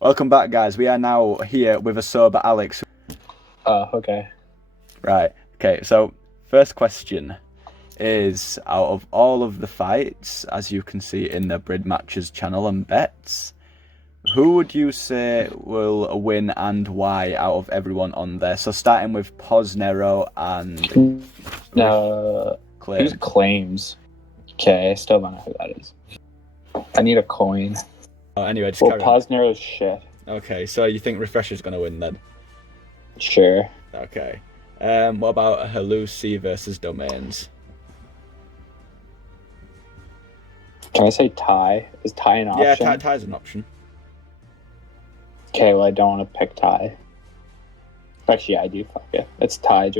Welcome back, guys. We are now here with a sober Alex. Okay. Right. Okay, so first question is, out of all of the fights, as you can see in the Brid Matches channel and bets, who would you say will win and why out of everyone on there? So starting with Posnero and Who's Claims? Okay, I still don't know who that is. I need a coin. Anyway, just Well, Posnero's shit. Okay, so you think Refresher's going to win then? Sure. Okay. What about Halluci versus Domains? Can I say tie? Is tie an option? Yeah, tie's an option. Okay, well, I don't want to pick tie. Actually, I do. Fuck it. It's tie.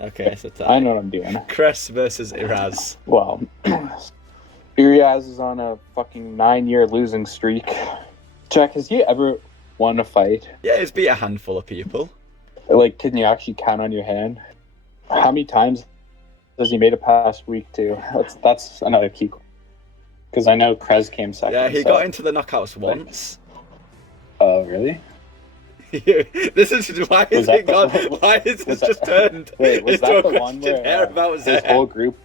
Okay, so tie. I know what I'm doing. Cress versus Iraz. Well, Iraz is on a fucking 9-year losing streak. Jack, has he ever won a fight? Yeah, he's beat a handful of people. Like, can you actually count on your hand? How many times has he made it past week 2? That's another key. Because I know Krez came second. Yeah, he got into the knockouts once. Oh, really? This is why is it gone? Why is this just turned wait, was into that a the one where about his whole group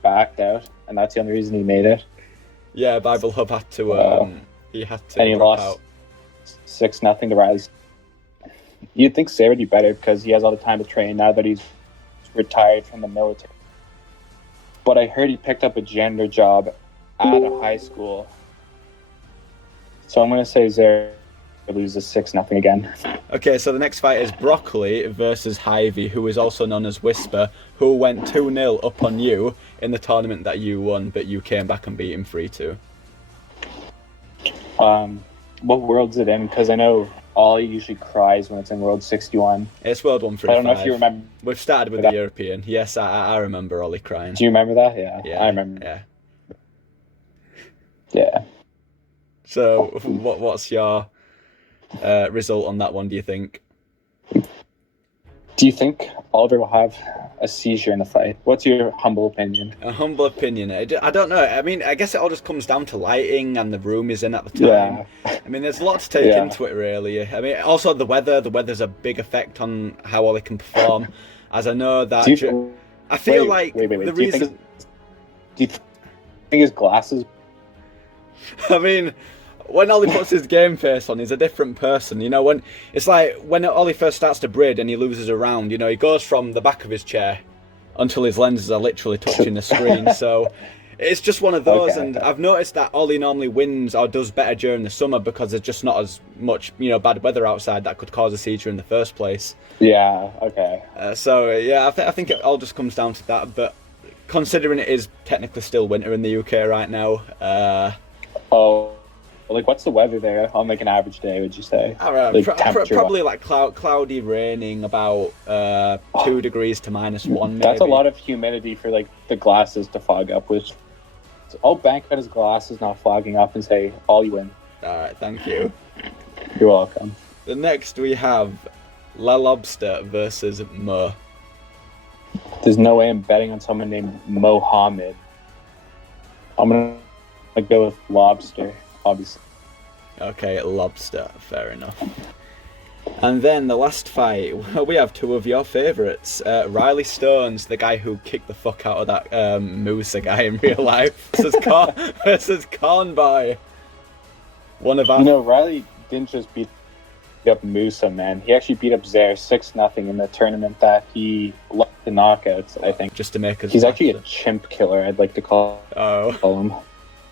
backed out, and that's the only reason he made it? Yeah, Bible Hub had to. He had to. And he lost out. 6-0 to Riley. You'd think Sarah would be better because he has all the time to train now that he's retired from the military. But I heard he picked up a janitor job at a high school. So I'm going to say Sarah loses 6-0 again. Okay, so the next fight is Brocolly versus Hivy, who is also known as Whisper, who went 2-0 up on you in the tournament that you won, but you came back and beat him 3-2. What world's it in? Because I know Ollie usually cries when it's in World 61. It's World 135. I don't know if you remember. We've started with the European. Yes, I remember Ollie crying. Do you remember that? Yeah, I Yeah. remember. Yeah. So, what's your result on that one, do you think? Do you think Oliver will have a seizure in the fight? What's your humble opinion? A humble opinion? I don't know. I mean, I guess it all just comes down to lighting and the room he's in at the time. Yeah. I mean, there's a lot to take into it, really. I mean, also the weather. The weather's a big effect on how Ollie can perform. As I know that... I feel like the reason... Do you think his glasses... I mean... When Ollie puts his game face on, he's a different person. You know, when it's like when Ollie first starts to Brid and he loses a round, you know, he goes from the back of his chair until his lenses are literally touching the screen. So it's just one of those. And I've noticed that Ollie normally wins or does better during the summer because there's just not as much, you know, bad weather outside that could cause a seizure in the first place. Yeah. Okay. So yeah, I think it all just comes down to that. But considering it is technically still winter in the UK right now. Like, what's the weather there on, like, an average day, would you say? I don't know, like, probably, like, cloudy, raining, about 2 degrees to -1, maybe. That's a lot of humidity for, like, the glasses to fog up, which... I'll bank on his glasses not fogging up and say, all you win. Alright, thank you. You're welcome. The next we have La Lobster versus Mo. There's no way I'm betting on someone named Mohammed. I'm going to go with Lobster. Obviously. Okay, Lobster, fair enough. And then the last fight, we have 2 of your favourites. Riley Stones, the guy who kicked the fuck out of that Musa guy in real life, versus Cornboy. One of our... You know, Riley didn't just beat up Musa, man. He actually beat up Zaire 6-0 in the tournament that he lost the knockouts, I think. Just to make us... He's actually a chimp killer, I'd like to call him.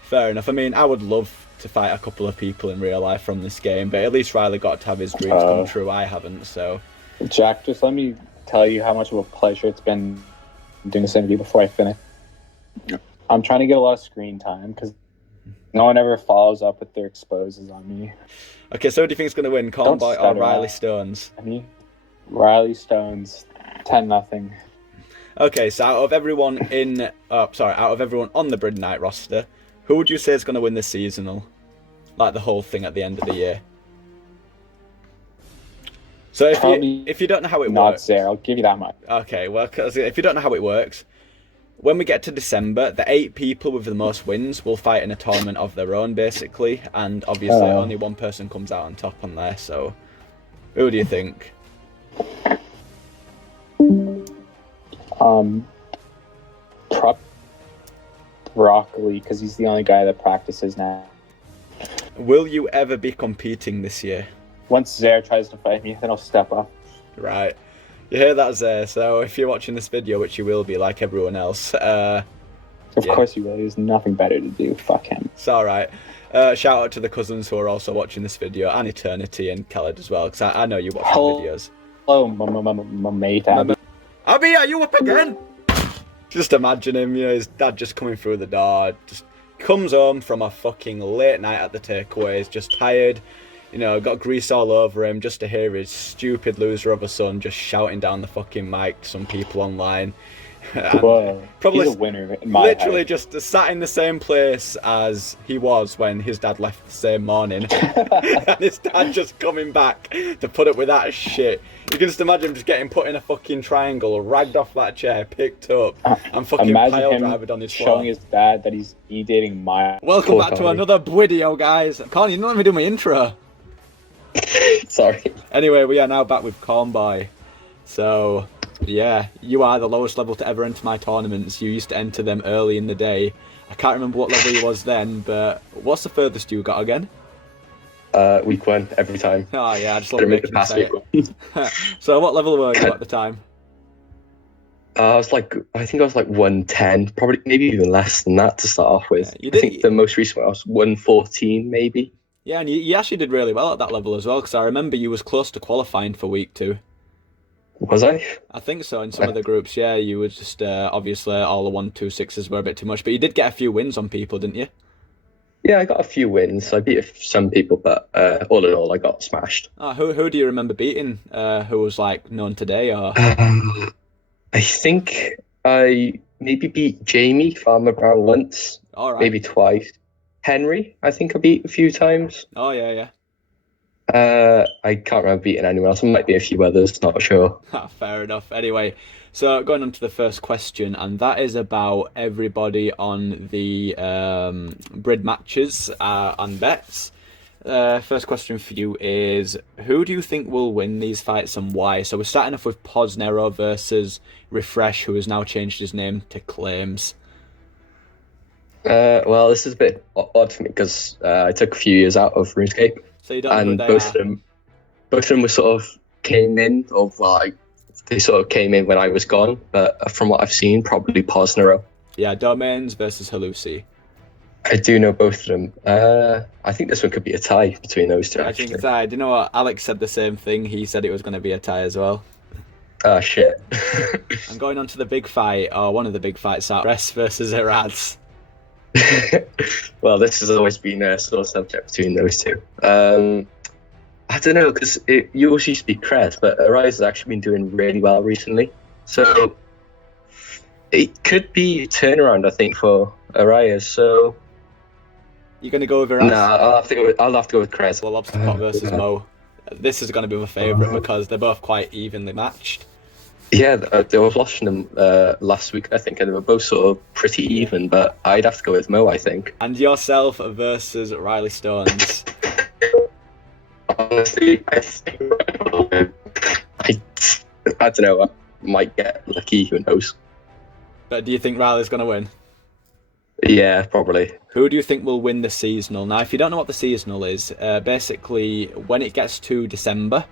Fair enough. I mean, I would love to fight a couple of people in real life from this game, but at least Riley got to have his dreams come true. I haven't, so... Jack, just let me tell you how much of a pleasure it's been doing this interview before I finish. I'm trying to get a lot of screen time, because no one ever follows up with their exposes on me. Okay, so who do you think is going to win, Cornboy or Riley Stones? Riley Stones, 10-0. Okay, so out of everyone on the Brid Night roster, who would you say is going to win the seasonal? Like the whole thing at the end of the year? So if you don't know how it works... Not Sarah, I'll give you that much. Okay, well, 'cause if you don't know how it works, when we get to December, the 8 people with the most wins will fight in a tournament of their own, basically, and obviously only one person comes out on top on there. So, who do you think? Brocolly, because he's the only guy that practices now. Will you ever be competing this year? Once Zare tries to fight me, then I'll step up. Right. You hear that, Zare? So if you're watching this video, which you will be, like everyone else, of course you will. There's nothing better to do. Fuck him. It's alright. Shout out to the cousins who are also watching this video, and Eternity and Khaled as well, because I know you watch the videos. Hello, my mate, Abby. Abby, are you up again? Just imagine him, you know, his dad just coming through the door, just comes home from a fucking late night at the takeaways, just tired, you know, got grease all over him, just to hear his stupid loser of a son just shouting down the fucking mic to some people online. Whoa, probably he's a winner in my literally eyes. just sat in the same place as he was when his dad left the same morning. And his dad just coming back to put up with that shit. You can just imagine him just getting put in a fucking triangle, ragged off that chair, picked up, and fucking pile drivered on his floor. Showing his dad that he's dating my... Welcome back to another video, guys. Corn, you didn't let me do my intro. Sorry. Anyway, we are now back with Cornboy. So... yeah, you are the lowest level to ever enter my tournaments. You used to enter them early in the day. I can't remember what level you was then, but what's the furthest you got again? Week 1 every time. Oh yeah, I just love making you say it. So what level were you at the time? I think I was like 110, probably maybe even less than that to start off with. Yeah, I think the most recent one I was 114 maybe. Yeah, and you actually did really well at that level as well, because I remember you was close to qualifying for week 2. Was I? I think so, in some of the groups, yeah. You were just, obviously, all the 1-2-6s were a bit too much, but you did get a few wins on people, didn't you? Yeah, I got a few wins. I beat some people, but all in all, I got smashed. Oh, who do you remember beating? Who was, like, known today, or...? I think I maybe beat Jamie Farmer Brown once, maybe twice. Henry, I think I beat a few times. Oh, yeah, yeah. I can't remember beating anyone else. There might be a few others, not sure. Fair enough. Anyway, so going on to the first question, and that is about everybody on the Brid matches and bets. First question for you is, who do you think will win these fights and why? So we're starting off with Posnero versus Refresh, who has now changed his name to Claims. Well, this is a bit odd for me because I took a few years out of RuneScape. So you don't know who they both of them were sort of came in, they sort of came in when I was gone. But from what I've seen, probably Posnero. Yeah, Domains versus Halluci. I do know both of them. I think this one could be a tie between those two. I think it's a tie. Do you know what? Alex said the same thing. He said it was going to be a tie as well. Ah, shit. And going on to the big fight, or one of the big fights out, Rest versus Eraz. Well, this has always been a sort of subject between those two. I don't know, because you always used to be Krez, but Arise has actually been doing really well recently. So it could be a turnaround, I think, for Arias. So you're going to go with Eraz? No, I'll have to go with Krez. Well, Lobster Pot versus Mo. This is going to be my favourite because they're both quite evenly matched. Yeah, I was watching them last week, I think, and they were both sort of pretty even, but I'd have to go with Mo, I think. And yourself versus Riley Stones. Honestly, I think I don't know, I might get lucky, who knows. But do you think Riley's going to win? Yeah, probably. Who do you think will win the seasonal? Now, if you don't know what the seasonal is, basically, when it gets to December,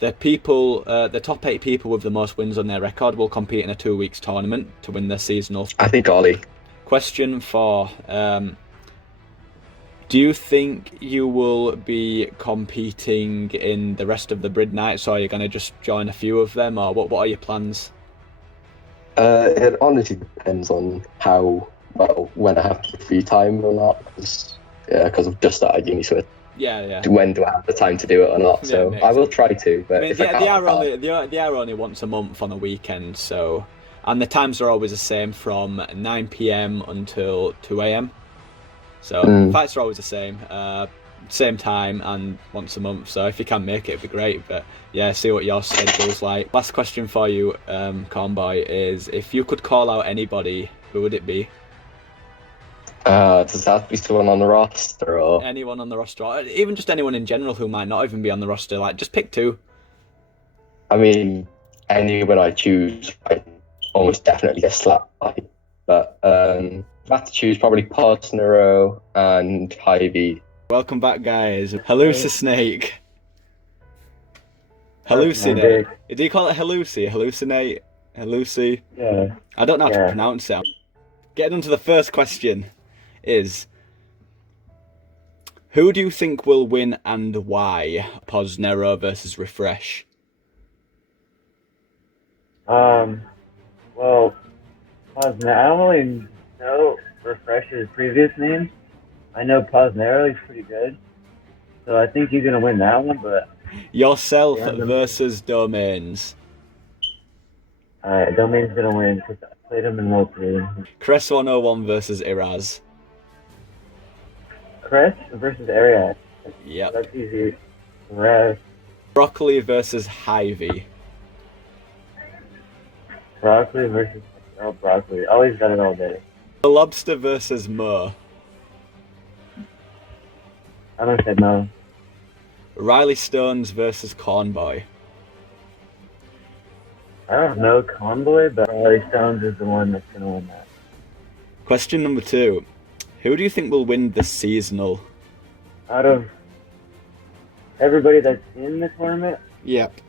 the top 8 people with the most wins on their record will compete in a 2 weeks tournament to win their seasonal. I think Ollie. Question 4. Do you think you will be competing in the rest of the Brid nights, or are you going to just join a few of them, or what are your plans? It honestly depends on when I have free time or not, because I've just started uni, so when do I have the time to do it or not? So I will try to, but they are only once a month on a weekend, so, and the times are always the same from 9 PM until 2 AM. So fights are always the same time and once a month. So if you can make it, it'd be great. But yeah, see what your schedule's like. Last question for you, Cornboy, is if you could call out anybody Who would it be? Does that have to be someone on the roster or? Anyone on the roster, or even just anyone in general who might not even be on the roster. Like, just pick two. I mean, anyone I choose, I almost definitely get slapped by. But I have to choose probably Parsnero and Hivy. Welcome back, guys. Halluci Snake. Hallucinate. Do you call it Halluci? Hallucinate? Halluci? Yeah. I don't know how to pronounce it. Getting on to the first question is, who do you think will win and why? Parsnero versus Refresh. Well, Posner, I don't really know Refresh's previous name. I know Posnero, he's pretty good. So I think he's gonna win that one, but Yourself versus Domains. Domain's gonna win because I played him in World 3. Crest 101 versus Iraz. Crest versus Ariat. Yep. That's easy. Crest. Brocolly versus Hivy. Broccoli versus Broccoli. Always got it all day. The Lobster versus Mo. I'm gonna say no. Riley Stones versus Cornboy. I don't know Convoy, but Riley Stones is the one that's gonna win that. Question number 2. Who do you think will win the seasonal? Out of everybody that's in the tournament, Yep.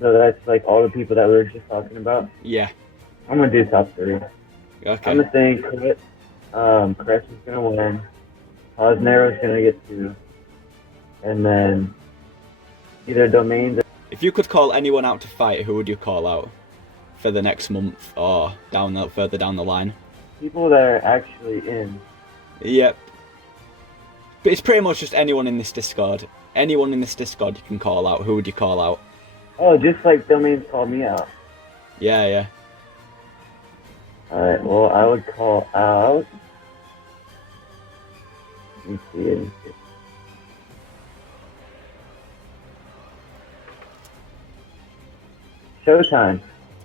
so that's like all the people that we were just talking about. Yeah. I'm gonna do top 3. Okay. I'm gonna think Crest is gonna win. Posnero's gonna get 2, and then either Domains. If you could call anyone out to fight, who would you call out for the next month or further down the line? People that are actually in. Yep. But it's pretty much just anyone in this Discord. Anyone in this Discord you can call out. Who would you call out? Oh, just like Domains called me out. Yeah, yeah. Alright, well, I would call out. Let me see. Showtime.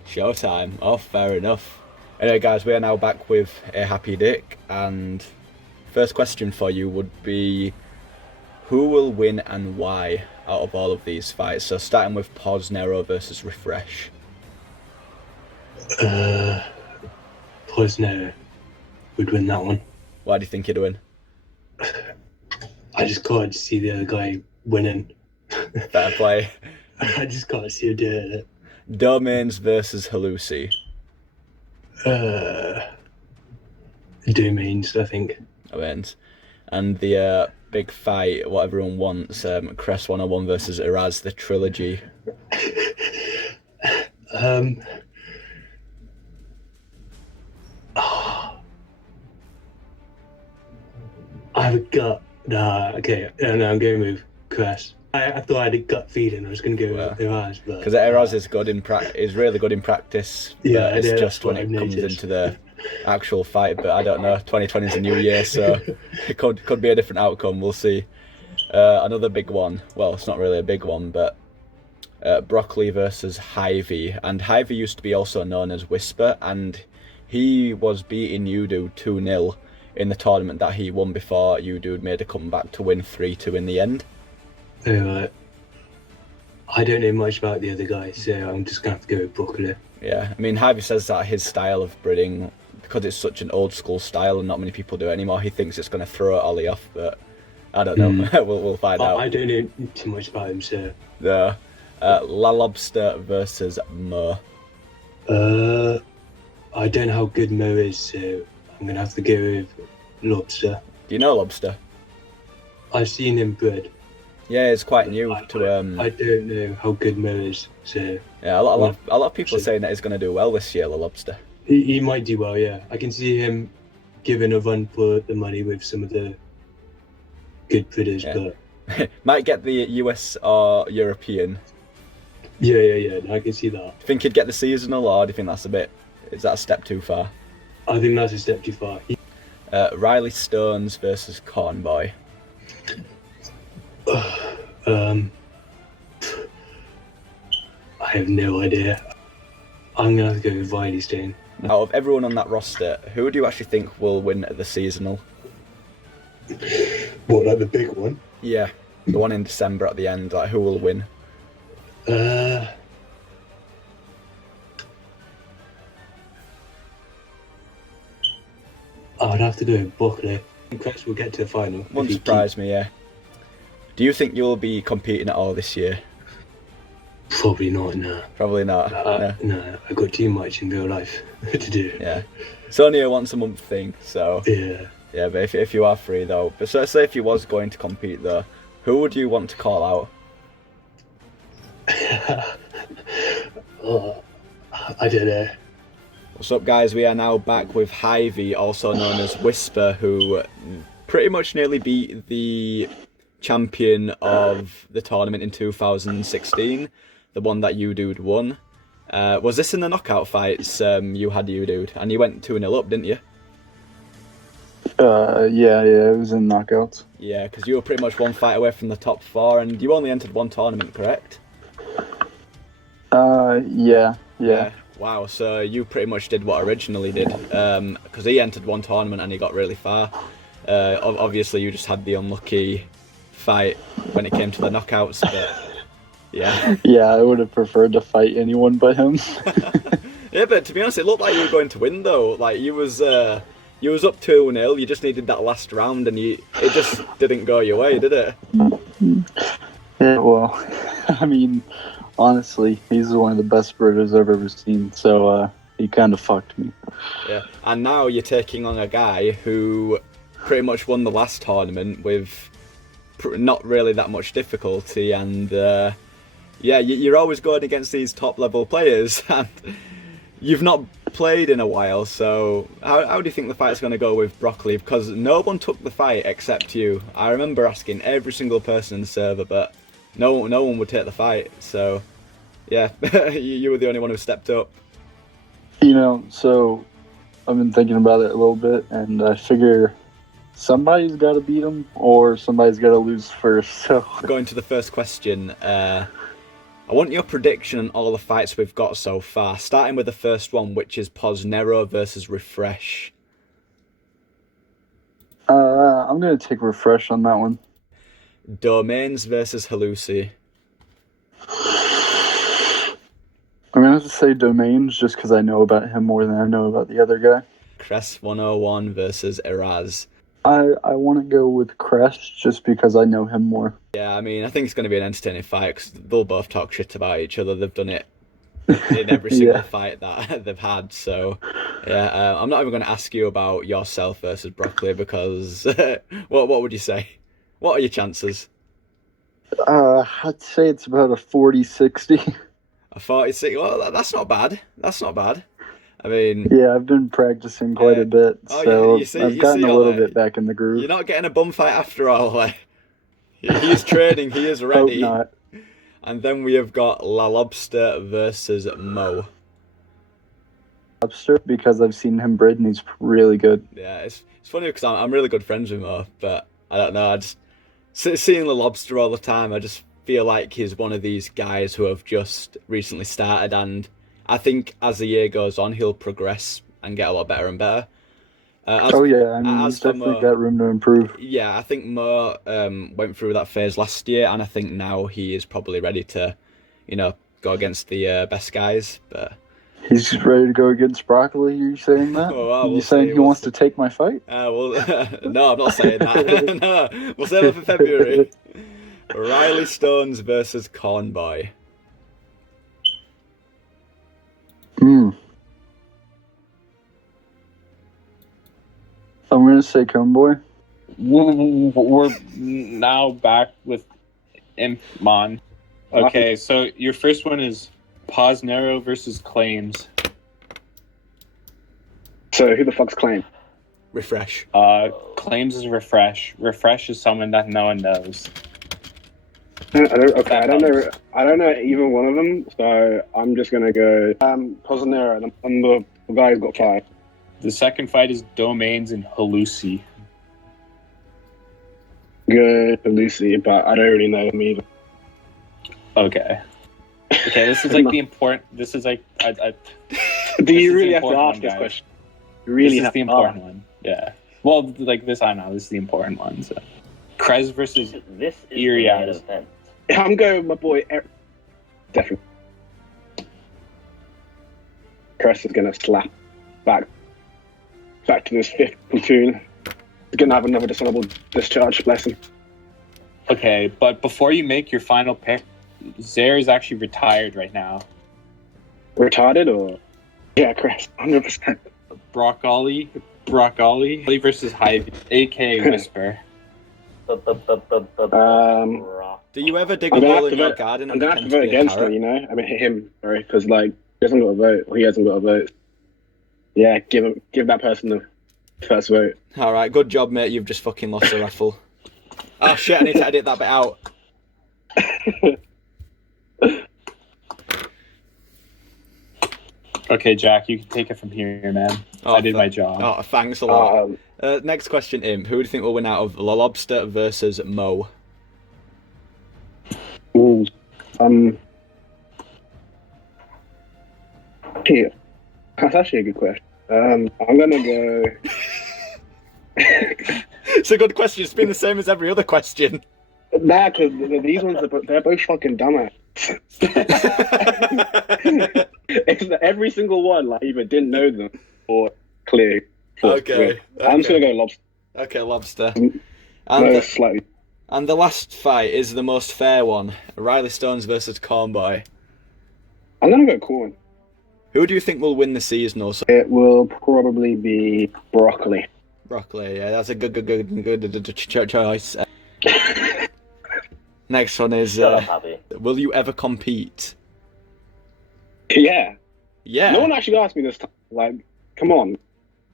Showtime. Oh, fair enough. Anyway, guys, we are now back with Ahappydik, and first question for you would be, who will win and why out of all of these fights? So starting with Parsnero versus Refresh. Posner would win that one. Why do you think he'd win? I just can't see the other guy winning. Fair play. I just can't see him doing it. Domains versus Halluci. Domains, I think. Domains. And the big fight, what everyone wants, Crest 101 versus Iraz, the trilogy. I have a gut. Okay, and I'm going with Crest. I thought I had a gut feeling I was going to go with Iraz, but because Iraz is good is really good in practice. Yeah, but it's just when it comes into the actual fight. But I don't know. 2020 is a new year, so it could be a different outcome. We'll see. Another big one. Well, it's not really a big one, but Brocolly versus Hivy, and Hivy used to be also known as Whisper, and he was beating Youdude 2-0 in the tournament that he won before Youdude made a comeback to win 3-2 in the end. I don't know much about the other guy, so I'm just going to have to go with Brocolly. Yeah, I mean, Hivy says that his style of breeding, because it's such an old school style and not many people do it anymore, he thinks it's going to throw Ollie off, but I don't know. We'll find out. I don't know too much about him, so... The Lobster versus Mo. I don't know how good Mo is, so I'm going to have to go with Lobster. Do you know Lobster? I've seen him Brid. Yeah, it's quite new to. I don't know how good Mo is, so yeah, a lot of people are saying that he's going to do well this year, the Lobster. He might do well, yeah. I can see him giving a run for the money with some of the good bidders, but might get the US or European. Yeah. I can see that. Do you think he'd get the seasonal, or do you think is that a step too far? I think that's a step too far. Riley Stones versus Cornboy. I have no idea. I'm gonna have to go with Viley Stone. Out of everyone on that roster, who do you actually think will win at the seasonal? What, like the big one? Yeah, the one in December at the end. Like, who will win? I'd have to go with Brocolly. Chris will get to the final. Won't surprise me, yeah. Do you think you'll be competing at all this year? Probably not, no. Probably not. No. No, I've got too much in real life to do. Yeah. It's only a once a month thing, so... Yeah. Yeah, but if you are free, though... But so say if you was going to compete, though, who would you want to call out? Oh, I don't know. What's up, guys? We are now back with Hivy, also known as Whisper, who pretty much nearly beat the champion of the tournament in 2016, the one that Youdude won. Was this in the knockout fights you had Youdude? And you went 2-0 up, didn't you? Yeah, it was in knockouts. Yeah, because you were pretty much one fight away from the top 4, and you only entered one tournament, correct? Yeah. Wow, so you pretty much did what I originally did, because he entered one tournament and he got really far. Obviously, you just had the unlucky fight when it came to the knockouts, but yeah. Yeah, I would have preferred to fight anyone but him. Yeah, but to be honest, it looked like you were going to win though. Like you was up 2-0. You just needed that last round, and it just didn't go your way, did it? Yeah, well, I mean, honestly, he's one of the best Britters I've ever seen, so he kind of fucked me. Yeah, and now you're taking on a guy who pretty much won the last tournament with not really that much difficulty, and yeah, you're always going against these top level players, and you've not played in a while, so how do you think the fight's going to go with Brocolly? Because no one took the fight except you. I remember asking every single person in the server, but no one would take the fight, so yeah, you were the only one who stepped up. You know, so I've been thinking about it a little bit, and I figure somebody's got to beat him, or somebody's got to lose first, so... Going to the first question, I want your prediction on all the fights we've got so far, starting with the first one, which is Posnero versus Refresh. I'm going to take Refresh on that one. Domains versus Halluci. I'm going to have to say Domains, just because I know about him more than I know about the other guy. Crest 101 versus Eraz. I want to go with Crest, just because I know him more. Yeah, I mean, I think it's going to be an entertaining fight, because they'll both talk shit about each other. They've done it in every single fight that they've had, so yeah, I'm not even going to ask you about yourself versus Brocolly, because what would you say? What are your chances? I'd say it's about a 40-60. A 46? Well, that's not bad. That's not bad. I mean... Yeah, I've been practicing quite a bit, so I've gotten a little bit back in the groove. You're not getting a bum fight after all. Like, he is training, he is ready. Hope not. And then we have got Lobster versus Mo. Lobster, because I've seen him Brid and he's really good. Yeah, it's funny because I'm really good friends with Mo, but I don't know, I just... Seeing the Lobster all the time, I just feel like he's one of these guys who have just recently started, and I think as the year goes on, he'll progress and get a lot better and better. I mean, he's definitely got room to improve. Yeah, I think Mo went through that phase last year, and I think now he is probably ready to, go against the best guys. But he's ready to go against Brocolly. Are you saying that? Well, you saying he wants to take my fight? Well, no, I'm not saying that. No, we'll save it for February. Riley Stones versus Cornboy. I'm going to say Cornboy. We're now back with Impmon. Okay, so your first one is Posnero versus Claims. So who the fuck's Claim? Refresh. Claims is Refresh. Refresh is someone that no one knows. I don't know even one of them, so I'm just gonna go Posnero. I'm the guy who's got 5. The second fight is Domains and Halluci. Good, Halluci, but I don't really know him either. Okay. Okay, this is like the important. This is like. Do you really have to important ask one, this guys. question? You really This is have the to important ask. one. Yeah. Well, like this time now, this is the important one. So, Krez versus This is Eerie the main eyes. event. I'm going with my boy Eric. Definitely. Crest is going to slap back to this 5th platoon. He's going to have another dishonorable discharge, bless him. Okay, but before you make your final pick, Zaire is actually retired right now. Retarded or? Yeah, Crest, 100%. Brocolly versus Hivy, aka Whisper. Do you ever dig I'm a gonna hole have in to your vote. garden I'm and going to have to pretend vote to be a against him, carrot? you know? I mean, him, sorry, because, like, he hasn't got a vote. Or he hasn't got a vote. Yeah, give that person the first vote. Alright, good job, mate. You've just fucking lost the raffle. Oh shit, I need to edit that bit out. Okay, Jack, you can take it from here, man. Oh, I did my job. Oh, thanks a lot. Um, Next question, Imp. Who do you think will win out of Lobster versus Mo? ooh, yeah, that's actually a good question. I'm gonna go. It's a good question. It's been the same as every other question. Nah, because these ones they're both fucking dumbass. It's every single one like either didn't know them or clear. Okay. I'm just gonna go lobster. Okay, Lobster. No, And, slightly. and the last fight is the most fair one. Riley Stones versus Cornboy. I'm gonna go corn. Who do you think will win the seasonal? So, It will probably be broccoli. Broccoli. Yeah, that's a good choice. Next one is, Shut up, Happy. will you ever compete? Yeah. Yeah. No one actually asked me this time. Like, come on.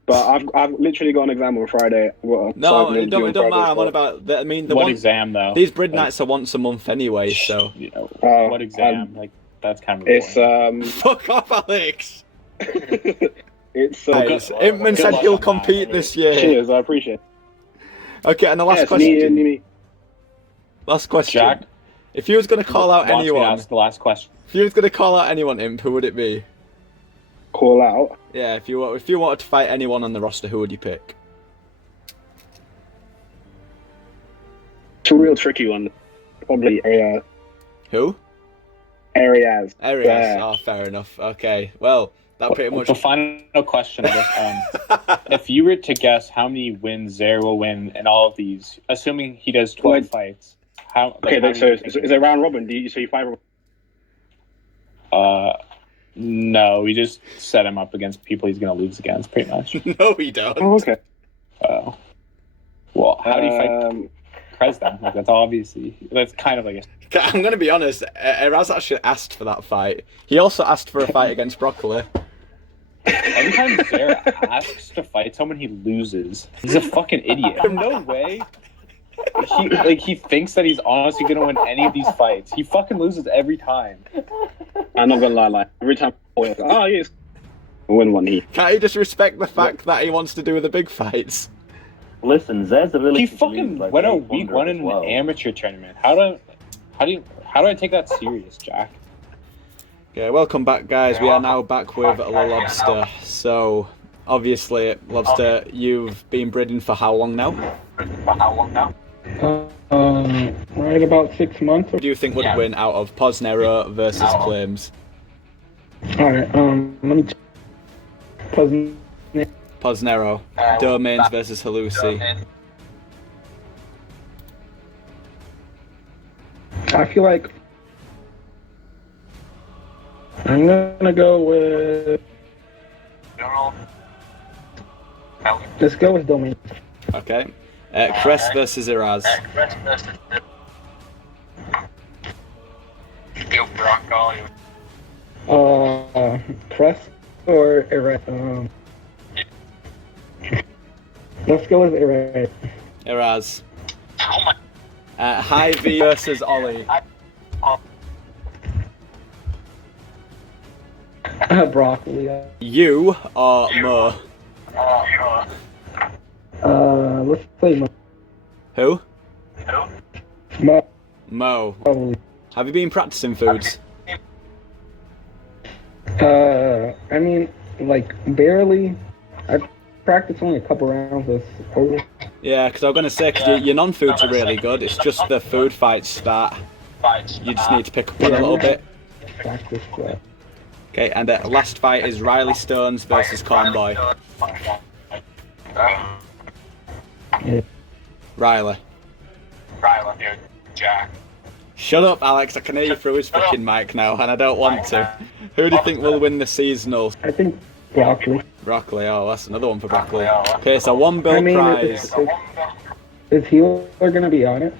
But I've literally got an exam on Friday. I've got a No, assignment it don't due on matter. I'm Friday, on about. I mean, the What one, exam though? these Brid Like, nights are once a month anyway. So You know, so- what exam? Like that's kind of. It's boring. fuck off, Alex. it's Guys, good- Impmon good said luck he'll on that, compete anyway. this year. cheers. I appreciate it. Okay, and the last Yes, question. me. Last question. Jack If you was gonna call out wants me to anyone, ask the last question. if you was gonna call out anyone, Imp, who would it be? Call out. Yeah, if you wanted to fight anyone on the roster, who would you pick? It's a real tricky one. Probably Who? Arias. Arias. Yeah. Oh, fair enough. Okay. Well, that pretty much. The final question of this if you were to guess how many wins Zaire will win in all of these, assuming he does 12 fights, how? Okay, how so many is do you it round robin? So you fight? No, we just set him up against people he's going to lose against, pretty much. No, we don't. Oh, okay. Well, how do you fight Um, Krez then? Like, that's kind of like a... I'm gonna be honest. Eraz actually asked for that fight. He also asked for a fight against Brocolly. Every time Zaire asks to fight someone, he loses. He's a fucking idiot. No way. He thinks that he's honestly gonna win any of these fights. He fucking loses every time. I'm not gonna lie. Like every time, oh yes, I win one. Can't you just respect the fact that he wants to do the big fights? Listen, Zed's ability He to fucking lose, like, went a a week wonder one as in well. an amateur tournament. How do I take that serious, Jack? Okay, welcome back, guys. We are now back with Lobster. So, obviously, Lobster, you've been breeding for how long now? Right about 6 months. Who do you think would win out of Posnero versus Claims? Alright, let me Posnero. Domains versus Halluci. I feel like I'm gonna go with. Let's go with Domain. Okay. Crest versus Iraz. Crest or Erect. Let's go with Erect. Iraz. Hivy versus Ollie. Broccoli. You or Mo? Let's play Mo. Who? Mo. Mo. Probably. Have you been practicing foods? I mean, like, barely. I practiced only a couple rounds this total. Yeah, because I was going to say, because your non-foods are really good. It's just the food fights that you just need to pick up on a little bit. Practice that. Okay, and the last fight is Riley Stones versus Cornboy. Yeah. Riley. Shut up, Alex. I can hear you through his fucking mic now, and I don't want to. Who do you think will win the seasonal? I think Brocolly. Broccoli. Oh, that's another one for Broccoli. Okay, so one bill I mean, prize. is Healer going to be on it?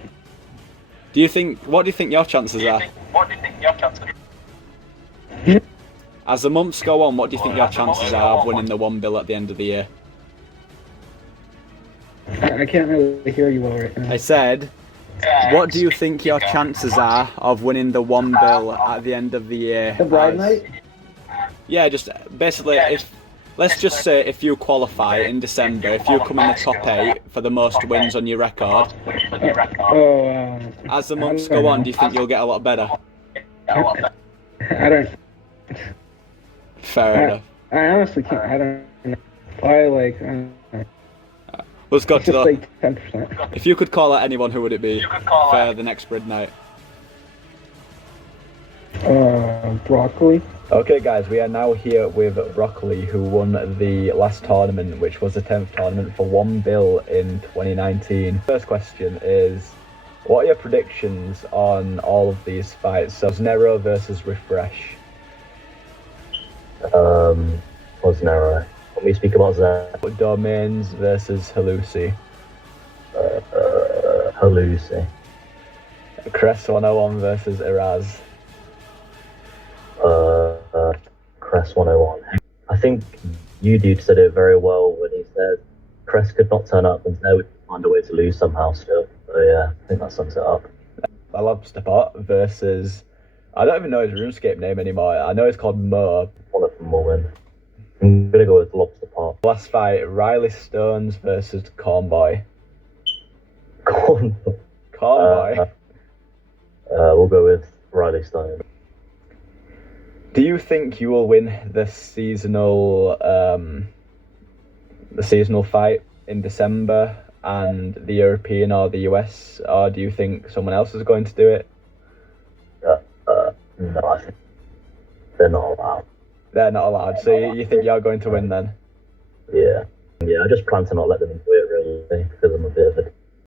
What do you think your chances are? As the months go on, what do you think your chances are of winning the one bill at the end of the year? I can't really hear you well right now. I said, what do you think your chances are of winning the one bill at the end of the year? The Bride Night? Yeah, just basically, let's just say if you qualify in December, if you come in the top 8 for the most wins on your record, as the months go on, do you think you'll get a lot better? I don't. Fair enough. I honestly can't. I don't know. I like. Let's go It's to just the. like 10%. If you could call out anyone, who would it be for the next Brid night? Broccoli. Okay, guys, we are now here with Broccoli, who won the last tournament, which was the 10th tournament for one bill in 2019. First question is, what are your predictions on all of these fights? So, Nero versus Refresh. What's Nero? Let me speak about that. Domains versus Halluci. Halluci. Crest 101 versus Iraz. Crest 101. I think Youdude said it very well when he said Crest could not turn up and they would find a way to lose somehow still. So yeah, I think that sums it up. A lobster pot versus, I don't even know his RuneScape name anymore. I know it's called Mo. One of them will win. I'm gonna go with lobster pot. Last fight, Riley Stones versus Cornboy. Cornboy. We'll go with Riley Stone. Do you think you will win the seasonal fight in December and the European or the US, or do you think someone else is going to do it? No, I think they're not allowed. They're not allowed, so you think you're going to win then? Yeah, I just plan to not let them do it really, because I'm a bit of a